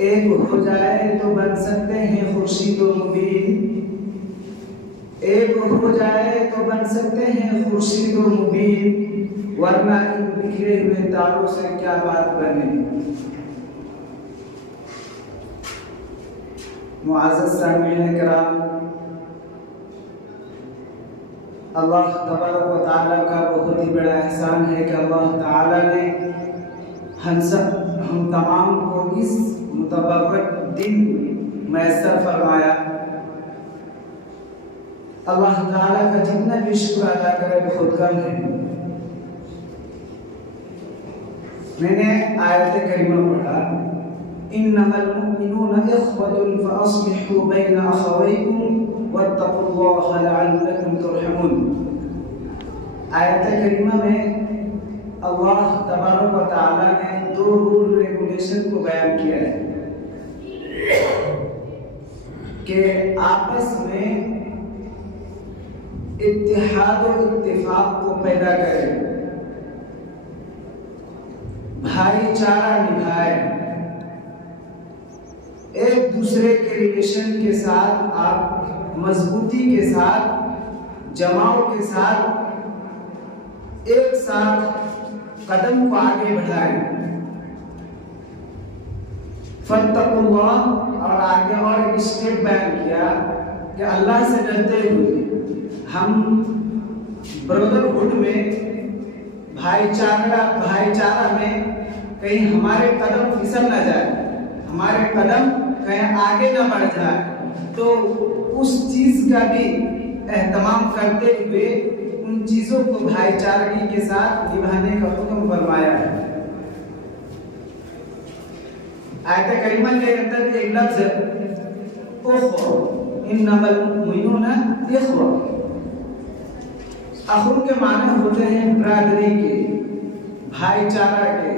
एक हो जाए तो बन सकते हैं खुर्शीद व मुबीन, एक हो जाए तो बन सकते हैं खुर्शीद व मुबीन, वरना इन बिखरे हुए तारों से क्या बात बने। मुअज़्ज़ज़ सामिईन किराम, अल्लाह तबारक व तआला का बहुत ही बड़ा एहसान है कि अल्लाह ताला ने हम तमाम को इस मुतबर्रक दिन मैसर फरमाया। अल्लाह ताला का जितना भी शुक्र अदा करे बहुत कम है। मैंने आयत करीमा पढ़ा, इन्नमल मुमिनूना इख्वतुन फअस्लिहू बैन अखवैकुम वत्तकुल्लाह लअल्लकुम तुरहमून। आयत करीमा में अल्लाह तबारक व तआला ने दो रूल रेगुलेशन को बयान किया है कि आपस में इत्तेहाद और इत्तेफाक को पैदा करें, भाईचारा निभाए, एक दूसरे के रिलेशन के साथ आप मजबूती के साथ, जमाव के साथ एक साथ कदम को आगे बढ़ाएं। फत्तकुल्लाह, और आगे और एक स्टेप बयान किया कि अल्लाह से डरते हुए हम ब्रदरहुड में, भाईचारा में कहीं हमारे कदम फिसल न जाए, हमारे कदम कहीं आगे न बढ़ जाए, तो उस चीज का भी एहतमाम करते हुए उन चीजों को भाईचारगी के साथ निभाने का हुक्म फरमाया है। आयत करीमा के अंदर एक लफ्ज उख्वा, इन्नमल मुमिनूना इख्वा। अखुन के माने होते हैं बरादरी के, भाईचारा के,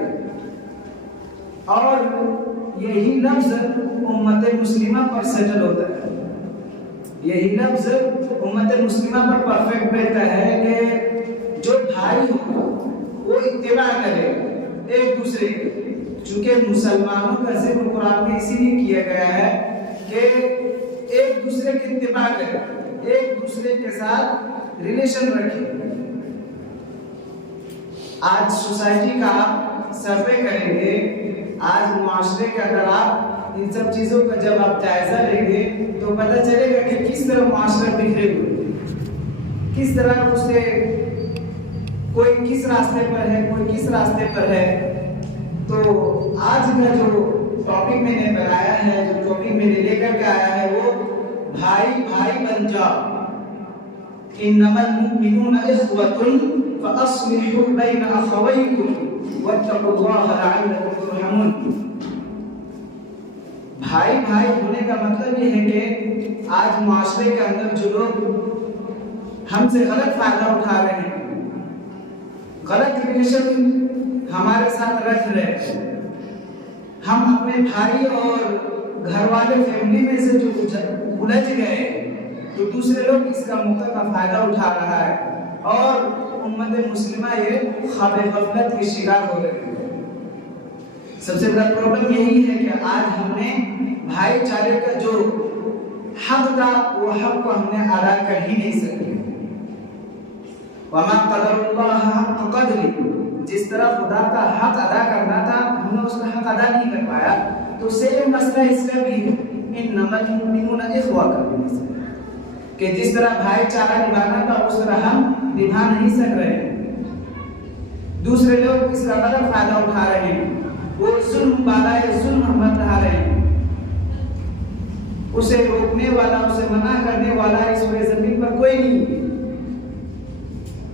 और यही लफ्ज उम्मत मुस्लिमा पर सेटल होता है। यही लफ्ज उम्मत मुस्लिमा पर परफेक्ट बैठता है कि जो भाई हो वो इत्तिबा करे एक दूसरे के। चूंकि मुसलमानों का जिक्र कुरान में इसीलिए किया गया है कि एक दूसरे की इत्तिबा करे, एक दूसरे के साथ रिलेशन रखे। आज सोसाइटी का आप सर्वे करेंगे, आज मुआशरे के अंदर आप इन सब चीजों का जब आप जायजा लेंगे तो पता चलेगा कि किस तरह मुआशरा बिखरे हुए, किस तरह उससे कोई किस रास्ते पर है, कोई किस रास्ते पर है। तो आज का जो टॉपिक मैंने बनाया है, जो टॉपिक मैंने लेकर के आया है, वो भाई भाई बन जाओ। इन्नमल मुमिनूना इख्वतुन फअस्लिहू बैन अखवैकुम वत्तकुल्लाह लअल्लकुम तुरहमून। भाई भाई होने का मतलब ये है कि आज माशरे के अंदर जो लोग हमसे गलत फायदा उठा रहे हैं, गलत रिलेशन हमारे साथ रख रहे, हम अपने भाई और घर वाले फैमिली में से जो उलझ गए, तो दूसरे लोग इसका मौका का फायदा उठा रहा है और उम्मत मुस्लिमा ये ख्वाब गफलत के शिकार हो रहे हैं। सबसे बड़ा प्रॉब्लम यही है कि आज हमने भाईचारे का जो हक था वो हक को हमने अदा कर ही नहीं सके। वमा क़दरुल्लाह हक़ क़द्री, जिस तरह खुदा का हक अदा करना था हमने उसका हक अदा नहीं कर पाया। तो सेम मसला इसका भी है इन्नमल मुमिनूना इख्वा कि जिस तरह भाईचारा निभाना था उस तरह हम निभा नहीं सक रहे हैं। दूसरे लोग इसका गलत फायदा उठा रहे हैं, वो जुल्म वाला या जुल्म हम बढ़ा रहे हैं। उसे रोकने वाला, उसे मना करने वाला इस पूरे जमीन पर कोई नहीं।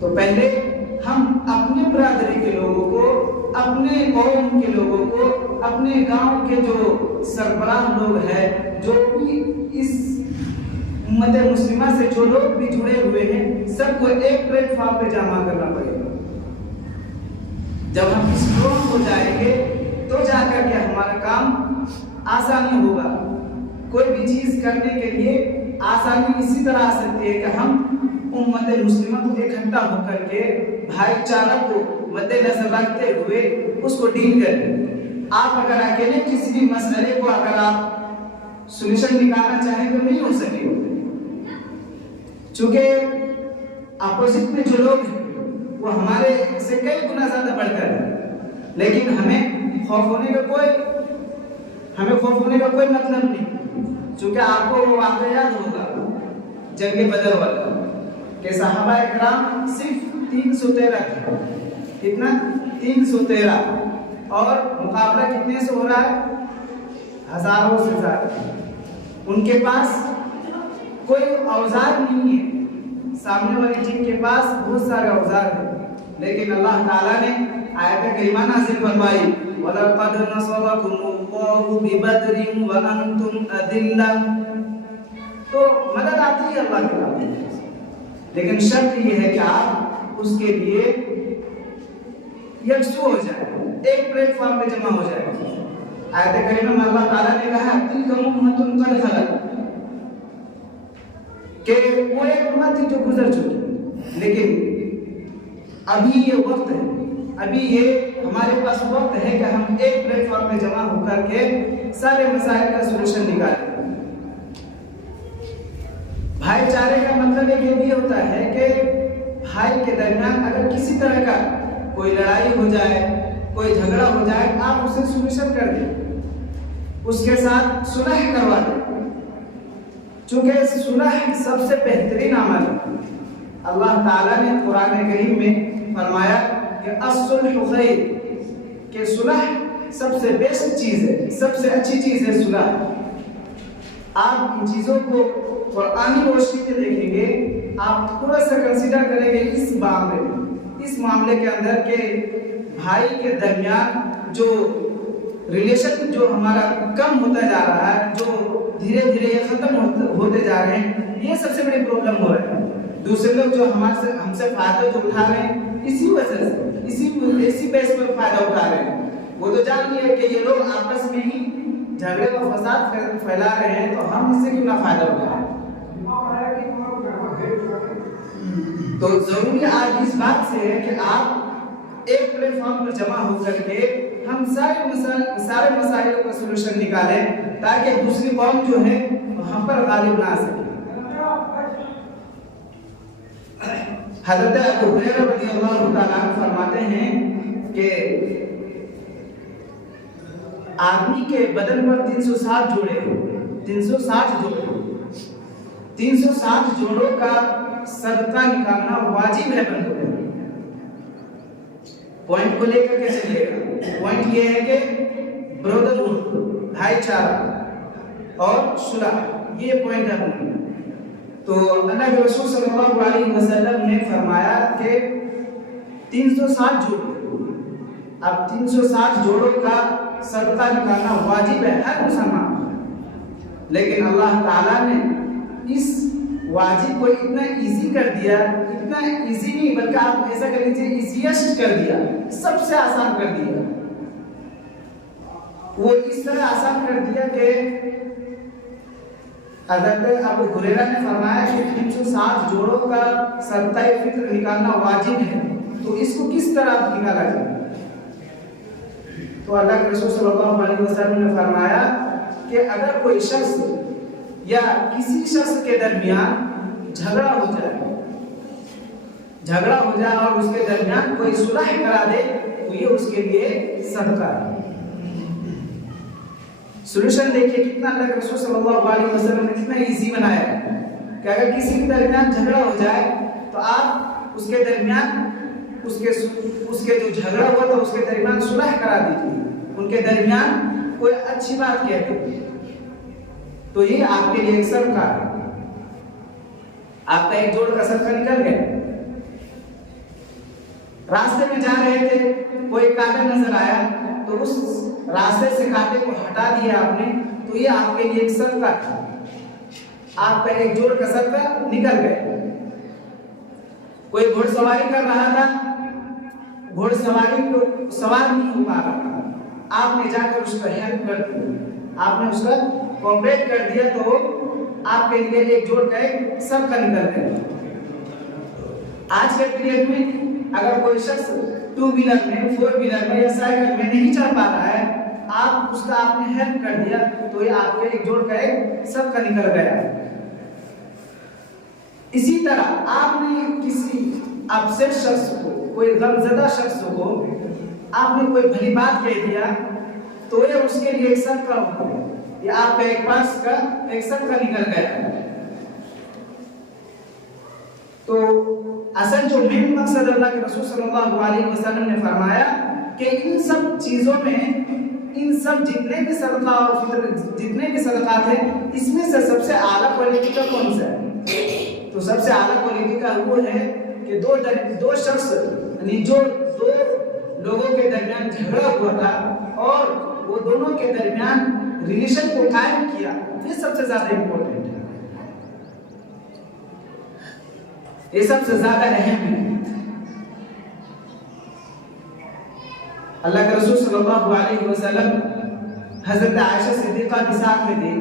तो पहले हम अपने बरादरी के लोगों को, अपने कौम के लोगों को, अपने गांव के जो सरबराह लोग हैं, जो भी इस उम्मत मुस्लिमा से जो लोग भी जुड़े हुए हैं, सबको एक प्लेटफॉर्म पे जमा करना पड़ेगा। जब हम स्ट्रॉन्ग हो जाएंगे तो जाकर के हमारा काम आसानी होगा। कोई भी चीज करने के लिए आसानी इसी तरह आ सकती है कि हम उम्मत मुस्लिमा को इकट्ठा होकर के भाईचारा को मद्देनजर रखते हुए उसको डील करें। आप अगर अकेले किसी भी मसले को अगर आप सॉल्यूशन निकालना चाहें तो नहीं हो सकेगा, क्योंकि अपोजिट में जो लोग वो हमारे से कई गुना ज्यादा बढ़कर है। लेकिन हमें खौफ होने का कोई मतलब नहीं, क्योंकि आपको वो वाक़या याद होगा जंग बदर वाला कि सहाबा इकराम सिर्फ 313 थे। कितना? 313, और मुकाबला कितने से हो रहा है? हजारों से ज्यादा। उनके पास कोई औजार नहीं है, सामने वाली टीम के पास बहुत सारे औजार हैं, लेकिन अल्लाह ताला ने आयत करीमा नाज़िल फरमाई, वलक़द नसरकुमुल्लाहु बिबद्रिन व अंतुम अदिल्ला। तो मदद आती है अल्लाह की तरफ से, लेकिन शर्त ये है कि आप उसके लिए यकसू हो जाए, एक प्लेटफॉर्म पे जमा हो जाए। आयत करीमा में अल्लाह ताला ने कहा तिलका उम्मतुन क़द खलत, कि वो एक उम्मत थी जो गुजर चुकी, लेकिन अभी ये वक्त है, अभी ये हमारे पास वक्त है कि हम एक प्लेटफॉर्म में जमा होकर के सारे मसाइल का सॉल्यूशन निकालें। भाईचारे का मतलब एक ये भी होता है कि भाई के दरमियान अगर किसी तरह का कोई लड़ाई हो जाए, कोई झगड़ा हो जाए, आप उसे सॉल्यूशन कर दें, उसके साथ सुलह करवा दें, चूंकि सुलह सबसे बेहतरीन अमल है। अल्लाह ताला ने कुरान करीम में फरमाया कि अस्सुल्हु खैर, कि सुलह सबसे बेस्ट चीज है, सबसे अच्छी चीज है सुलह। आप इन चीजों को कुरानी रोशनी में देखेंगे, आप थोड़ा सा कंसीडर करेंगे इस मामले के अंदर के भाई के दरमियान जो रिलेशन जो हमारा कम होता जा रहा है, जो धीरे धीरे ये खत्म होते जा रहे हैं, ये सबसे बड़ी प्रॉब्लम हो रहा है। दूसरे लोग जो हमसे फायदा जो उठा रहे हैं, इसी वजह से इसी बेस पर फायदा उठा रहे हैं। वो तो जान लिया कि ये लोग आपस में ही झगड़े और फसाद फैला रहे हैं, तो हम इससे क्यों ना फायदा उठाएं। तो जरूरी आज इस बात से है कि आप एक प्लेटफॉर्म पर जमा होकर के हम सारे मसाइलों का सॉल्यूशन निकालें, ताकि दूसरी कौम जो है वहां पर गालिब ना आ सके। हज़रत अबू हुरैरा रज़ियल्लाहु ताला अन्हु फरमाते हैं कि आदमी के बदन पर 360 जोड़े, 360 जोड़ों का सदका निकालना वाजिब है बंदों पर। पॉइंट को लेकर के चलिएगा। पॉइंट ये है कि ब्रदरहुड, भाईचारा और सुलह, ये पॉइंट है। तो अल्लाह के रसूल सल्लल्लाहु अलैहि वसल्लम ने फरमाया कि 360 जोड़ों, अब 360 जोड़ों का सदका निकालना वाजिब है हर मुसलमान। लेकिन अल्लाह ताला ने इस वाजिब को इतना इजी कर दिया, इतना इजी नहीं बल्कि आप ऐसा कर लीजिए इजीएस्ट कर दिया, सबसे आसान कर दिया। वो इस तरह आसान कर दिया कि हज़रत अबू हुरैरा ने फरमाया कि 360 जोड़ों का सदक़ा फित्र निकालना वाजिब है, तो इसको किस तरह निकाला जाए? तो अल्लाह के रसूल सल्लल्लाहु अलैहि वसल्लम ने फरमाया कि अगर कोई शख्स या किसी शख्स के दरमियान झगड़ा हो जाए और उसके दरमियान कोई सुलह करा दे, तो ये उसके लिए सदका है। सोल्यूशन देखिए कितना अल्लाह के रसूल सल्लल्लाहु अलैहि वसल्लम ने कितना इजी बनाया है कि अगर किसी के दरमियान झगड़ा हो जाए तो आप उसके दरमियान उसके जो झगड़ा हुआ था उसके दरमियान सुलह करा दीजिए, उनके दरमियान कोई अच्छी बात कह दीजिए, तो ये आपके लिए एक सदका है। आपका एक जोड़ का सदका निकल गया। रास्ते में जा रहे थे, कोई कांटा नजर आया तो उस रास्ते से कांटे को हटा दिया आपने, तो ये आपके लिए एक सदका है। आपका एक जोड़ का सदका निकल गया। कोई घुड़सवारी कर रहा था, घुड़सवारी को सवार नहीं हो पा रहा था, आपने जाकर उसका हेल्प कर दिया, आपने उसका कॉपरेट कर दिया, तो आपके लिए एक जोड़ का एक सदका निकल गया। आज के पीरियड में अगर कोई शख्स टू व्हीलर में, फोर व्हीलर में या साइकिल में नहीं चल पा रहा है, आप उसका आपने हेल्प कर दिया, तो ये आपके एक जोड़ का एक सदका निकल गया। इसी तरह आपने किसी अपसेट शख्स को, कोई गमज़दा शख्स को आपने कोई भली बात कह दिया, तो ये उसके लिए एक सदका हो गया, ये आपका एक पास का एक सदका निकल गया। तो असल जो मेन मकसद अल्लाह के रसूल सल्लल्लाहु अलैहि वसल्लम ने फरमाया कि इन सब चीजों में, इन सब जितने भी सदका और फितर जितने भी सदकात हैं, इसमें से सबसे आला क्वालिटी का कौन सा है? तो सबसे आला क्वालिटी का वो है कि दो शख्स यानी जो दो लोगों के दरमियान झगड़ा हुआ था और वो दोनों के दरमियान रिलेशन को कायम किया, ये सबसे ज्यादा इंपॉर्टेंट है, ये सबसे ज्यादा अहम है। अल्लाह के रसूल सल्लल्लाहु अलैहि वसल्लम हजरत आयशा सिद्दीका के साथ में थी।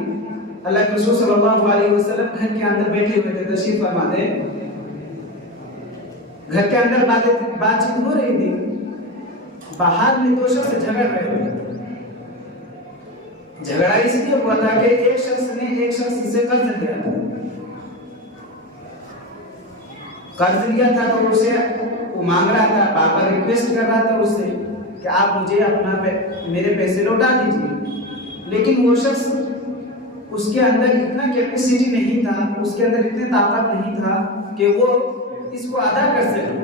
अल्लाह के रसूल सल्लल्लाहु अलैहि वसल्लम घर के अंदर बैठे हुए थे, तशरीफ फरमा थे। घर के अंदर बातचीत हो रही थी, बाहर में दो शख्स झगड़ रहे थे। झगड़ा इसलिए हुआ था कि एक शख्स ने एक शख्स से कर्ज लिया था, कर्ज लिया था तो उसे वो मांग रहा था, बार बार रिक्वेस्ट कर रहा था उससे कि आप मुझे मेरे पैसे लौटा दीजिए, लेकिन वो शख्स, उसके अंदर इतना कैपेसिटी नहीं था, उसके अंदर इतनी ताकत नहीं था कि वो इसको अदा कर सके,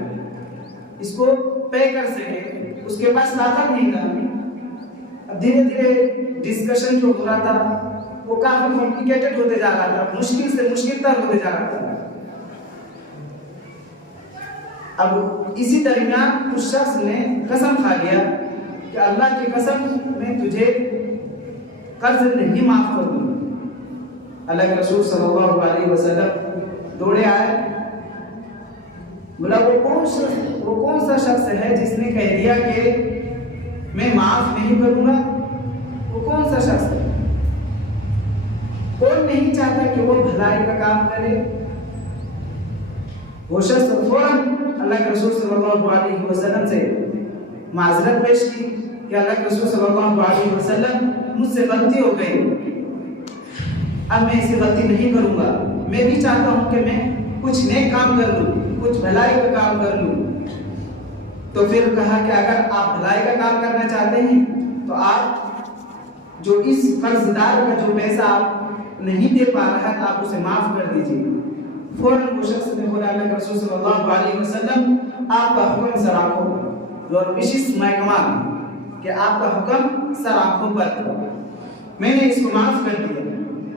इसको पे कर सके, उसके पास ताकत नहीं था। अब धीरे धीरे डिस्कशन जो हो रहा था वो काफी कॉम्प्लिकेटेड होते जा रहा था, मुश्किल से मुश्किलतर होते जा रहा था। अब इसी दरमियान उस शख्स ने कसम खा लिया कि अल्लाह की कसम मैं तुझे कर्ज नहीं माफ करूंगा। अल्लाह के रसूल सल्लल्लाहु अलैहि वसल्लम दौड़े आए, बोला वो कौन सा शख्स है जिसने कह दिया कि मैं माफ नहीं करूंगा? वो कौन सा शख्स है? कौन नहीं चाहता कि वो भलाई का काम करे? वो शख्स फौरन अल्लाह के रसूल सल्लल्लाहु अलैहि वसल्लम से माजरत पेश की कि अल्लाह के रसूल सल्लल्लाहु अलैहि वसल्लम, मुझसे गलती हो गई, अब मैं ऐसी गलती नहीं करूंगा, मैं भी चाहता हूं कि मैं कुछ नेक काम कर लूं, कुछ भलाई का काम कर लूं। तो फिर कहा कि अगर आप भलाई का काम करना चाहते हैं तो आप जो इस कर्जदार का जो पैसा आप नहीं दे पा रहा है, आप उसे माफ कर दीजिए। फौरन वो शख्स ने बोला, अल्लाह के रसूल सल्लल्लाहु अलैहि वसल्लम आपका हुक्म सर आंखों पर, योर विशेष माय कमांड, कि आपका हुक्म सर आंखों पर, मैंने इसको माफ कर दिया।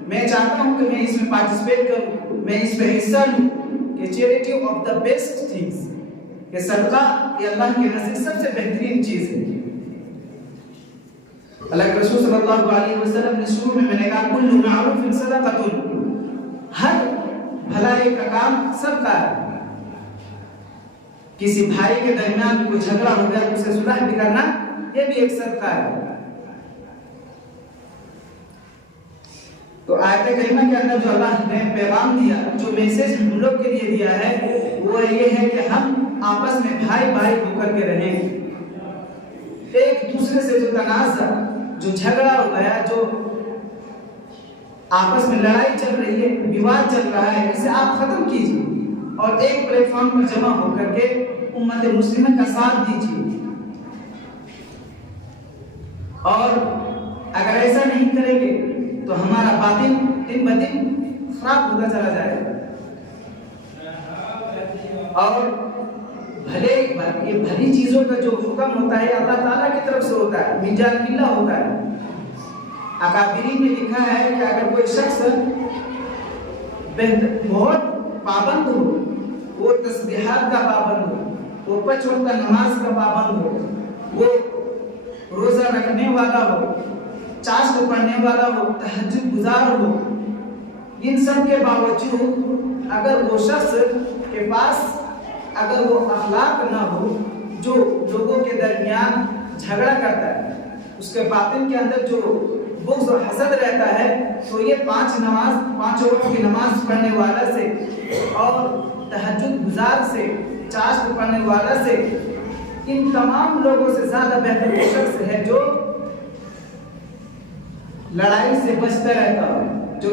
मैं चाहता हूं कि मैं इसमें पार्टिसिपेट करूं, मैं इसमें हिस्सा लूं कि charity of the best things, कि सदका ये अल्लाह के नज़दीक सबसे बेहतरीन चीज है। अल्लाह के रसूल सल्लल्लाहु अलैहि वसल्लम ने शुरू में मैंने कहा कुल्लु मारूफिन सदक़तुन, हर भलाई का काम सबका है। किसी भाई के दरमियान कोई झगड़ा हो गया, उसे सुलह भी करना, ये भी एक सदका है। तो आयत करीमा के अंदर जो अल्लाह ने पैगाम दिया, जो मैसेज हम लोग के लिए दिया है, वो ये है कि हम आपस में भाई भाई होकर के रहें। एक दूसरे से जो तनाज़ा, जो झगड़ा हो गया, जो आपस में लड़ाई चल रही है, विवाद चल रहा है, इसे आप खत्म कीजिए और एक प्लेटफॉर्म पर जमा होकर के उम्मत मुस्लिमा का साथ दीजिए। और अगर ऐसा नहीं करेंगे तो हमारा बातिन दिन ब दिन खराब होता चला जाएगा। और भले ये भली चीजों का जो हुक्म होता है अल्लाह ताला की तरफ से होता है, मिजान मिल्ला होता है। अकाबिरीन में लिखा है कि अगर कोई शख्स बहुत पाबंद हो, वो तस्बीहात का पाबंद हो, वो 5 वक्त नमाज का पाबंद हो, वो रोजा रखने वाला हो, चाश्त पढ़ने वाला हो, तहज्जुद गुजार हो, इन सब के बावजूद अगर वो शख्स के पास अगर वो अखलाक ना हो जो लोगों के दरमियान झगड़ा करता है, उसके बातिन के अंदर जो बुग़्ज़ और हसद रहता है, तो ये 5 वक्त की नमाज पढ़ने वाला से और तहज्जुद गुजार से, चाश्त पढ़ने वाला से, इन तमाम लोगों से ज्यादा बेहतर वो शख्स है जो लड़ाई से बचता रहता हो, जो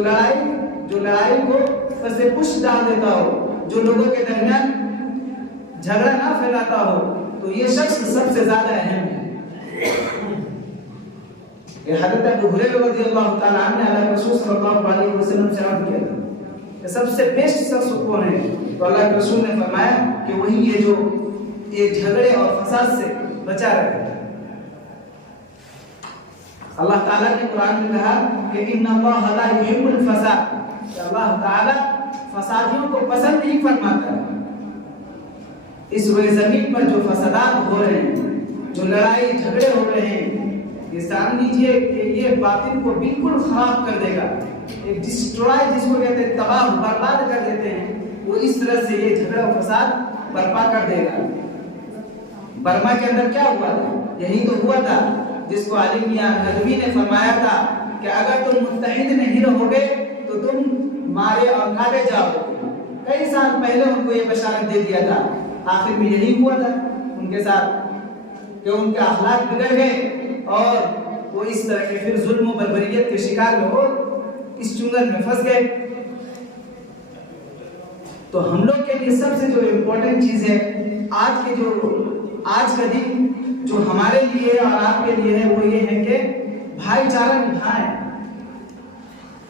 लड़ाई को फसे पुश डाल देता हो, जो लोगों के दरमियान झगड़ा ना फैलाता हो, तो ये शख्स सबसे ज्यादा अहम है। ये हज़रत अबू हुरैरा रज़ियल्लाहु ताला अन्हु ने अल्लाह के रसूल सल्लल्लाहु अलैहि वसल्लम से अर्ज़ किया था कि सबसे बेस्ट शख्स कौन है? तो अल्लाह के रसूल ने फरमाया कि वही है जो ये झगड़े और फसाद से बचा रहे। अल्लाह ताला ने कुरान में कहा कि इन्नल्लाह ला युहिब्बुल फसाद, अल्लाह ताला फसादियों को पसंद नहीं फरमाता। इस रोए जमीन पर जो फसादात हो रहे हैं, जो लड़ाई झगड़े हो रहे हैं, ये जान लीजिए कि ये बातिल को बिल्कुल खराब कर देगा। एक डिस्ट्रॉय जिसको कहते हैं, तबाह बर्बाद कर देते हैं, वो इस तरह से ये झगड़ा और फसाद बर्पा कर देगा। बर्मा के अंदर क्या हुआ था? यही तो हुआ था जिसको आलिम मियां नदवी ने फरमाया था कि अगर तुम मुत्तहिद नहीं रहोगे तो तुम मारे और काटे जाओगे। कई साल पहले उनको ये बशारत दे दिया था। आखिर में यही हुआ था उनके साथ कि उनके अखलाक बिगड़ गए और वो इस तरह के फिर जुल्म और बर्बरियत के शिकार में हो इस चुंगल में फंस गए। तो हम लोग के लिए सबसे जो इम्पोर्टेंट चीज है आज का दिन जो हमारे लिए और आपके लिए है, वो ये है कि भाईचारा निभाएं।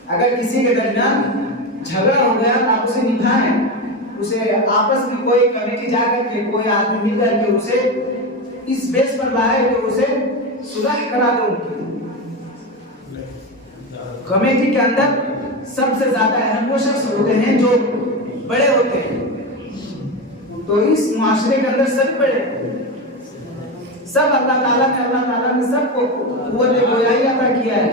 अगर किसी के दरमियान झगड़ा हो गया तो आप उसे निभाएं, उसे आपस में कोई कमेटी जाकर के कोई आदमी मिल करके उसे इस बेस पर लाए कि उसे सुलह करा दो। कमेटी के अंदर सबसे ज्यादा अहम वो शख्स होते हैं जो बड़े होते हैं। तो इस मुआशरे के अंदर सब बड़े, सब अल्लाह ताला ने सबको कुव्वत गोयाई अता किया है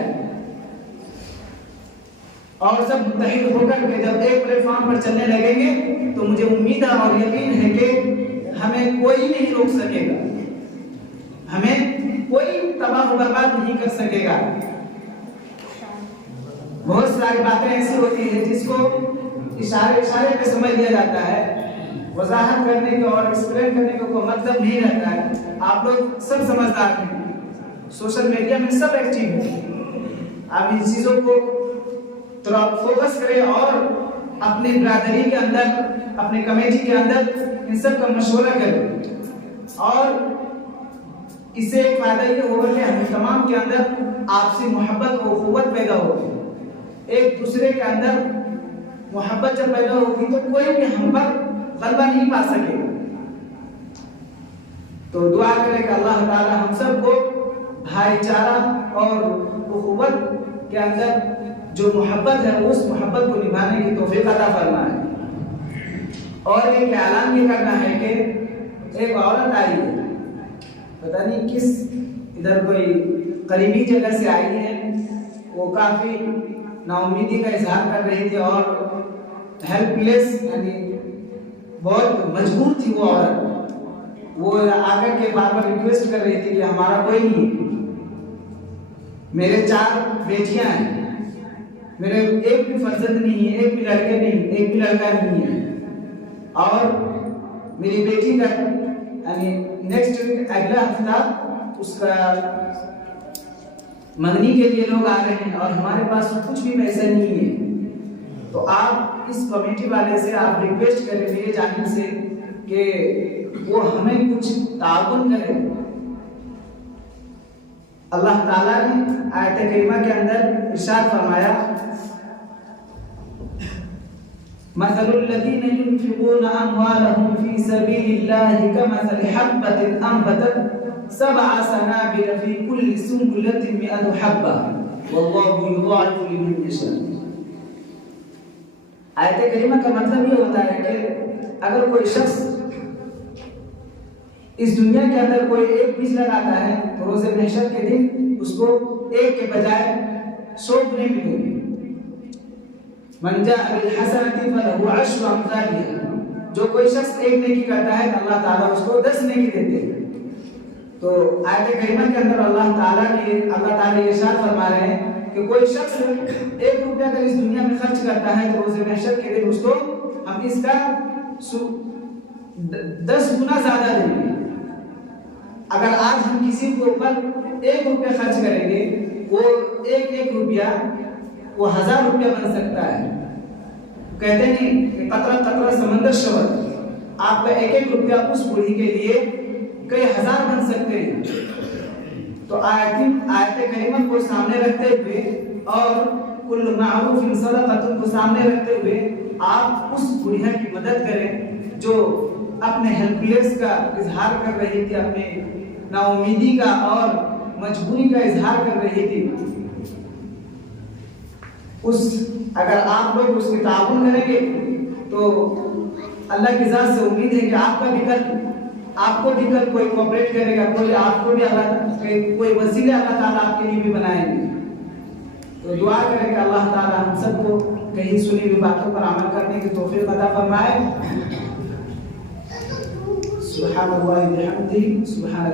और सब मुत्तहिद होकर के जब एक प्लेटफॉर्म पर चलने लगेंगे तो मुझे उम्मीद और यकीन है कि हमें कोई नहीं रोक सकेगा, हमें कोई तबाह बर्बाद नहीं कर सकेगा। बहुत सारी बातें ऐसी होती हैं जिसको इशारे पे समझ लिया जाता है, वजाहत करने के और एक्सप्लेन करने का कोई मतलब नहीं रहता है। आप लोग सब समझदार हैं, सोशल मीडिया में सब एक्टिव हैं। आप इन चीजों को थोड़ा फोकस करें और अपनी बिरादरी के अंदर, अपने कमेटी के अंदर इन सब का मशवरा करें और इससे एक फायदा ये होगा कि हम तमाम के अंदर आपसी मोहब्बत और क़ुव्वत पैदा होगी। एक दूसरे के अंदर मोहब्बत जब पैदा होगी तो कोई भी हम पर गलबा नहीं पा सकेगा। तो दुआ करें कि अल्लाह ताला हम सबको भाईचारा और क़ुव्वत के अंदर जो मोहब्बत है उस मोहब्बत को निभाने की तौफीक अता फरमाए। और एक ऐलान ये करना है कि एक औरत आई है, पता नहीं किस इधर कोई करीबी जगह से आई है, वो काफी नाउमीदी का इजहार कर रही थी और हेल्पलेस यानी बहुत मजबूर थी वो औरत। वो आकर के बार बार रिक्वेस्ट कर रही थी कि हमारा कोई नहीं, मेरे 4 बेटियां हैं, मेरे एक भी फर्जंद नहीं है, एक भी लड़के नहीं, एक भी लड़का नहीं है और मेरी बेटी का यानी नेक्स्ट वीक अगला हफ्ता उसका मंगनी के लिए लोग आ रहे हैं और हमारे पास कुछ भी पैसा नहीं है। तो आप इस कमेटी वाले से आप रिक्वेस्ट करें मेरे जानिब से कि वो हमें कुछ ताउन करें। अल्लाह ताला ने आयत करीमा के अंदर इरशाद फरमाया, मसलुल लज़ीना युनफ़िक़ूना अम्वालहुम फ़ी सबीलिल्लाहि कमसलि हब्बतिन अम्बतत सबअ सनाबिल फ़ी कुल्ली सुंबुलतिन मिअतु हब्बा वल्लाहु युज़ाइफ़ु लिमन यशा। आयत करीमा का मतलब ये होता है कि अगर कोई शख्स इस दुनिया के अंदर कोई एक बीज लगाता है तो रोज़े महशर के दिन उसको एक के बजाय 100 गुने मिलेंगे। मन जाअ बिल हसनति फलहु अश्रु अम्सालिहा, जो कोई शख्स एक नेकी करता है तो अल्लाह ताला उसको 10 नेकी देते हैं। तो आयत करीमा के अंदर अल्लाह ताला ये इरशाद फरमा रहे हैं कि कोई शख्स 1 रुपया अगर इस दुनिया में खर्च करता है तो रोज़े महशर के दिन उसको हम इसका 10 गुना ज्यादा देंगे। अगर आज हम किसी के ऊपर 1 रुपया खर्च करेंगे, वो एक रुपया वो 1000 रुपया बन सकता है। कहते हैं कि कतरा कतरा समंदर शवर, आपका एक रुपया उस बूढ़ी के लिए कई हजार बन सकते हैं। तो आयत करीमा को सामने रखते हुए और कुल्लु मारूफिन सदक़तुन को सामने रखते हुए आप उस बुढ़िया की मदद करें जो अपने हेल्पलेस का इजहार कर रही थी, अपने नाउमीदी का और मजबूरी का इजहार कर रही थी। अगर आप लोग उसके ताउन करेंगे तो अल्लाह की ज़ात से उम्मीद है कि आपको भी कल कोई कोऑपरेट करेगा, आपको भी कोई वसीला अल्लाह ताला आपके लिए भी बनाएंगे। तो दुआ करें कि अल्लाह ताला हम सबको कहीं सुनी हुई बातों पर अमल करने की तौफीक अता फरमाए। सुब्हानल्लाहि व बिहम्दिही सुब्हान